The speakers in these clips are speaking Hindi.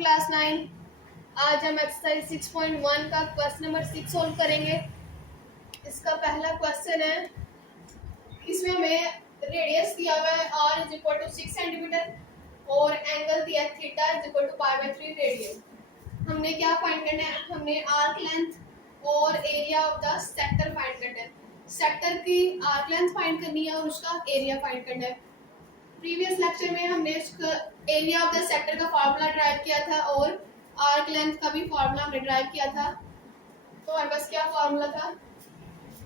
क्लास 9। आज हम एक्सरसाइज 6.1 का क्वेश्चन नंबर 6 सोल्व करेंगे। इसका पहला क्वेश्चन है, इसमें हमें रेडियस दिया हुआ है r is equal to 6 centimetre और एंगल दिया है थीटा is equal to pi by 3 radian. हमने क्या फाइंड करना है? हमने आर्क लेंथ और area of the sector find करना है। सेक्टर की आर्क लेंथ फाइंड करनी है और उसका एरिया फाइंड करना है। प्रीवियस लेक्चर में हमने इसका एरिया ऑफ द सेक्टर का फार्मूला ड्राइव किया था और आर्क लेंथ का भी फार्मूला हमने ड्राइव किया था। तो हमारे पास क्या फार्मूला था?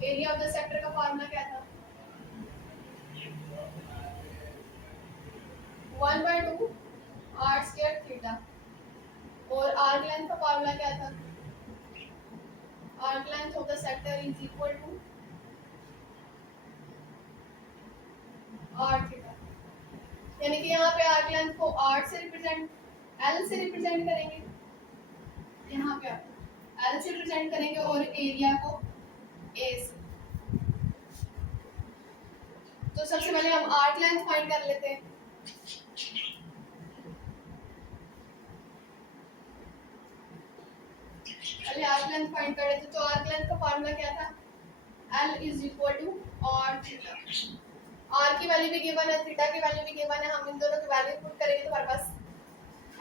एरिया ऑफ द सेक्टर का फार्मूला क्या था? 1/2 r स्क्वायर थीटा। और आर्क लेंथ का फार्मूला क्या था? Arc length of the sector is equal to r theta. यानी कि यहाँ पे आर्क लेंथ को r से रिप्रेजेंट l से रिप्रेजेंट करेंगे, यहाँ पे l से रिप्रेजेंट करेंगे और एरिया को a से। तो सबसे पहले हम आर्क लेंथ फाइंड कर लेते हैं। पहले आर्क लेंथ फाइंड कर लेते हैं। तो आर्क लेंथ का फार्मूला क्या था? l is equal to r theta. r की वैल्यू भी गिवन है, थीटा की वैल्यू भी गिवन है। हम इन दोनों की वैल्यू पुट करेंगे तो हमारे पास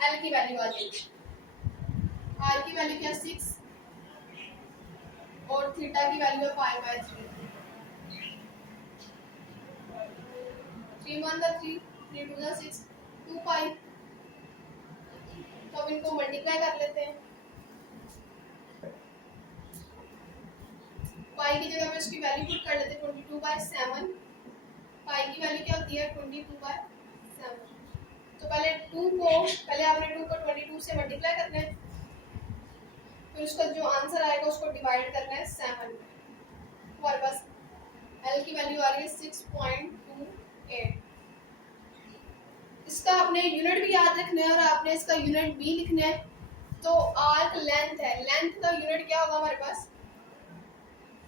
l की वैल्यू आ जाएगी। r की वैल्यू क्या? 6 और थीटा की वैल्यू है पाई बाय 3। 3 1 3 3 2 6 2 पाई। तो अब इनको मल्टीप्लाई कर लेते हैं। पाई की जगह पे इसकी वैल्यू पुट कर लेते हैं 22/7। पाई की वैल्यू क्या होती है? 22/7। तो पहले आपने 2 को 22 से मल्टीप्लाई करना है, फिर उसका जो आंसर आएगा उसको डिवाइड करना है 7 में। हमारे पास L की वैल्यू आ रही है 6.28। इसका आपने यूनिट भी याद रखना है और आपने इसका यूनिट भी लिखना है। तो आर्क लेंथ है, लेंथ का यूनिट क्या होगा हमारे पास?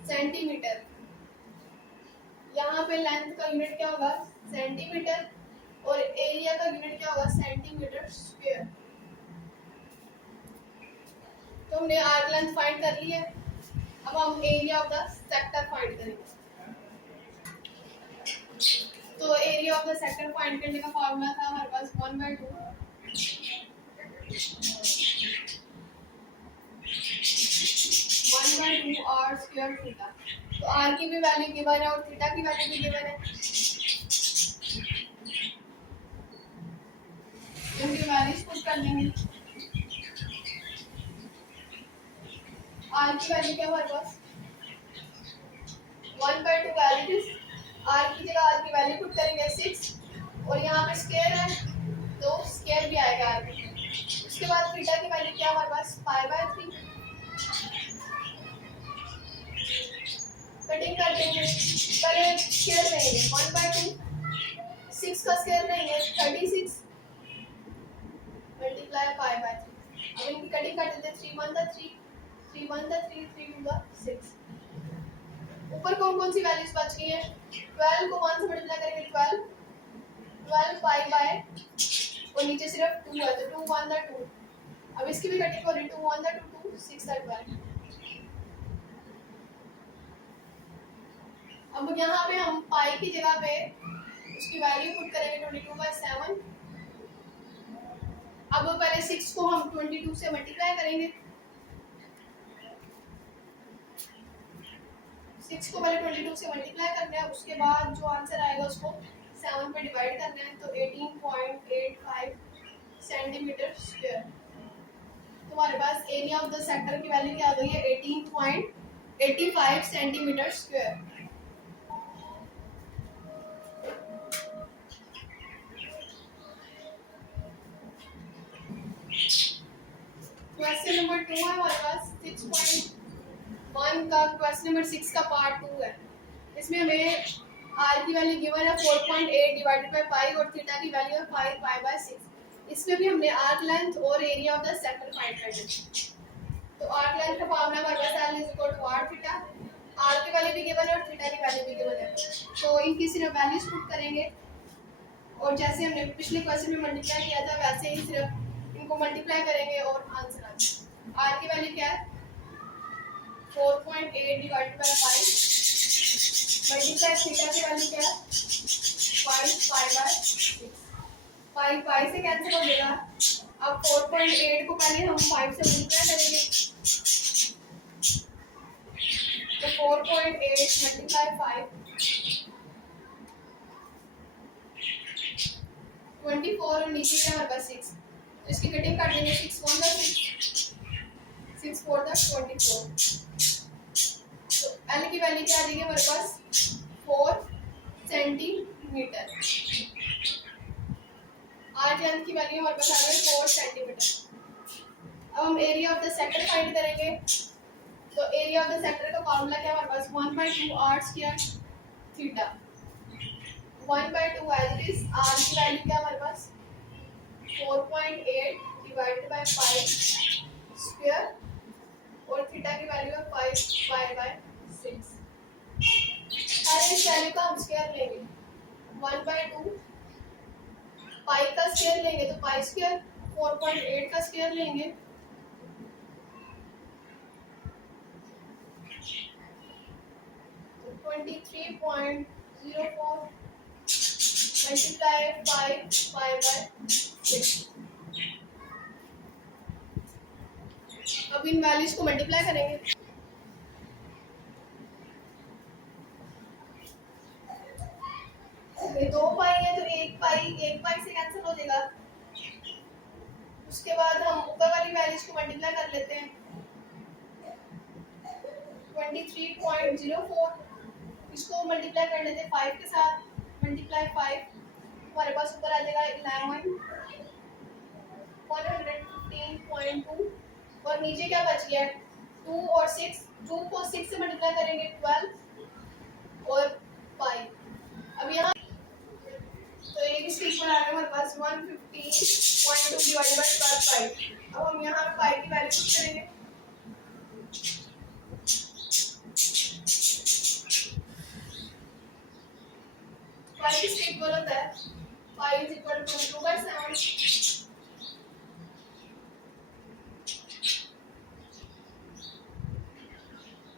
सेंटीमीटर। यहाँ पे लेंथ का यूनिट क्या होगा? सेंटीमीटर। और एरिया का यूनिट क्या होगा? Centimetre square. तो हमने आर्क लेंथ फाइंड कर ली है। अब हम area of the sector find करेंगे। तो area of the sector find करने का फार्मूला था हमारे पास 1/2 r स्क्वायर थीटा। तो r की भी वैल्यू गिवन है और थीटा की वैल्यू भी गिवन है। इनकी वैल्यूज पुट कर लेंगे। r की वैल्यू क्या हमारे पास? 1/2 वैल्यू थी। r की जगह r की वैल्यू पुट करेंगे 6 और यहाँ पे स्क्वायर है तो स्क्वायर भी आएगा r की। उसके बाद थीटा की वैल्यू क्या हमारे पास? पाई बाय 3। कटिंग कर देंगे। पहले स्क्वायर लेंगे 1/2। 6 का स्क्वायर लेंगे 36 मल्टीप्लाई पाई बाय 3। अब इनकी कटिंग कर देते हैं। 3 1 3 3 1 3 3 2 6। ऊपर कौन कौन सी वैल्यूज बच गई है? 12 को 1 से मल्टीप्लाई करेंगे 12 पाई बाय और नीचे सिर्फ 2 है तो 2 1 2। अब इसकी भी कटिंग हो रही है 2 1 2 2 6 12। अब यहाँ पे हम पाई की जगह पे उसकी वैल्यू पुट करेंगे 22/7। अब पहले 6 को हम 22 से मल्टीप्लाई करेंगे। 6 को पहले 22 से मल्टीप्लाई करना है, उसके बाद जो आंसर आएगा उसको 7 पे डिवाइड करना है। तो 18.85 सेंटीमीटर स्क्वायर। तो हमारे पास एरिया ऑफ द सेक्टर की वैल्यू क्या आ गई है? 18.85 सेंटीमीटर स्क्वायर। क्वेश्चन नंबर 2 है हमारे पास 6.1 का। क्वेश्चन नंबर 6 का पार्ट 2 है। इसमें हमें r की वैल्यू गिवन है 4.8 डिवाइडेड बाय पाई और थीटा की वैल्यू है 5 पाई बाय 6। इसमें भी हमने आर्क लेंथ और area of the sector find करना है। तो आर्क लेंथ का फार्मूला हमारे पास l is equal to r theta. r की वैल्यू भी गिवन है और थीटा की वैल्यू भी गिवन है। तो इनकी सिर्फ वैल्यूज पुट करेंगे और जैसे हमने पिछले क्वेश्चन में मल्टीप्लाई किया था वैसे ही सिर्फ इनको मल्टीप्लाई करेंगे और आंसर आ जाएगा। आर की वैल्यू क्या है 4.8 डिवाइडेड बाय 5 मल्टीप्लाई थीटा की वैल्यू क्या है 5 बाय 6 5 5 से कैंसिल हो जाएगा। अब 4.8 को पहले हम 5 से मल्टीप्लाई करेंगे तो 4.8 मल्टीप्लाई 5 24 और नीचे क्या हमारे पास 6 तो इसकी कटिंग कर देंगे 6 1 6 4 24 तो एल की वैल्यू क्या आ जाएगी हमारे पास 4 सेंटीमीटर। आर लेंथ की वैल्यू हमारे पास आ गई 4 सेंटीमीटर। अब हम area of the sector find करेंगे तो एरिया ऑफ द सेक्टर का फॉर्मूला क्या है हमारे पास 1/2 r square theta 1/2 as it is. R की वैल्यू क्या है हमारे पास 4.8 डिवाइडेड बाय 5 स्क्वायर और थीटा की वैल्यू है 5 बाय 6। अरे इस वैल्यू का हम स्क्वायर लेंगे 1/2 पाई का स्क्वायर लेंगे तो पाई स्क्वायर 4.8 का स्क्वायर लेंगे तो 23.04 मल्टीप्लाई 5 बाय 6। अब इन वैल्यूज को मल्टीप्लाई करेंगे ये 2 पाई है तो 1 पाई से कैंसिल हो जाएगा। उसके बाद हम ऊपर वाली वैल्यूज को मल्टीप्लाई कर लेते हैं 23.04 इसको मल्टीप्लाई कर लेते हैं 5 के साथ मल्टीप्लाई 5 हमारे पास ऊपर आ जाएगा 115.2 और नीचे क्या बच गया 2 और 6 2 को 6 से मल्टीप्लाई करेंगे 12 और 5। अब यहाँ तो एक इसके इक्वल आ रहा है हमारे पास 115.2 डिवाइडेड बाय 5। अब हम यहाँ पे पाई की वैल्यू पुट करेंगे पाई किसके इक्वल होता है पाई इज इक्वल टू 2/7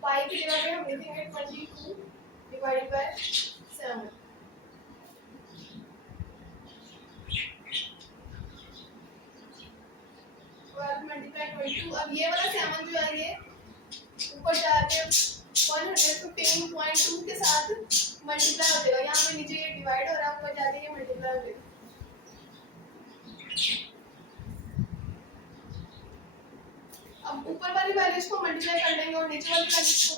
पाई की जगह पे हम लिखेंगे 22 डिवाइडेड बाय 7 मल्टीप्लाई 22। अब ये वाला 7 जो है ये ऊपर जाके 115.2 के साथ मल्टीप्लाई हो जाएगा। यहाँ पे नीचे ये डिवाइड हो रहा है ऊपर जाके ये मल्टीप्लाई हो जाएगा। अब ऊपर वाली वैल्यूज को मल्टीप्लाई कर लेंगे और नीचे वाली वैल्यूज को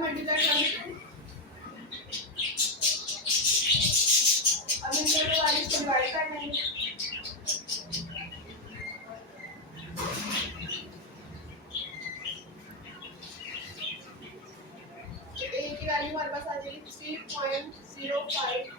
मल्टीप्लाई कर लेंगे। अब इन दोनों वैल्यूज को डिवाइड कर लेंगे तो a की वैल्यू हमारे पास आ जाएगी 3.05